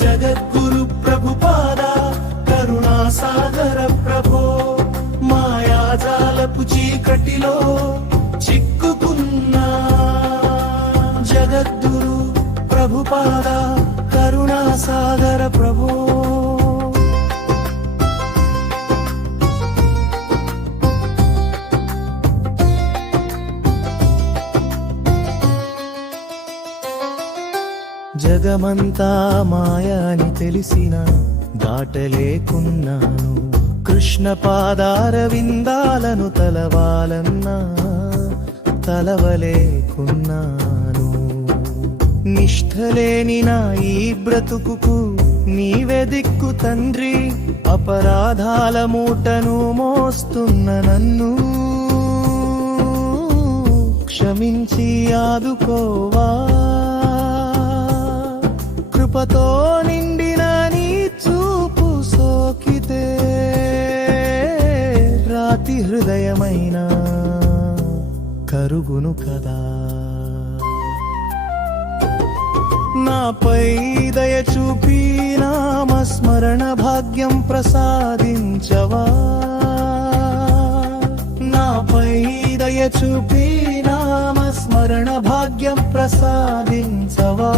జగద్గురు ప్రభుపాద కరుణా సాగర ప్రభో మాయాజాలపు చీకటిలో చిక్కుకున్నా జగద్గురు ప్రభుపాద కరుణా సాగర ప్రభో జగమంతా మాయా అని తెలిసిన దాటలేకున్నాను కృష్ణ పాదార విందాలను తలవాలన్నా తలవలేకున్నాను నిష్ఠలేని నా ఈ బ్రతుకుకు నీవే దిక్కు తండ్రి అపరాధాల మూటను మోస్తున్న నన్ను క్షమించి ఆదుకోవా కృపతో నిండిన నీ చూపు సోకితే రాతి హృదయమైన కరుగును కదా నాపై దయ చూపి నామస్మరణ భాగ్యం ప్రసాదించవా నాపై దయ చూపి నామస్మరణ భాగ్యం ప్రసాదించవా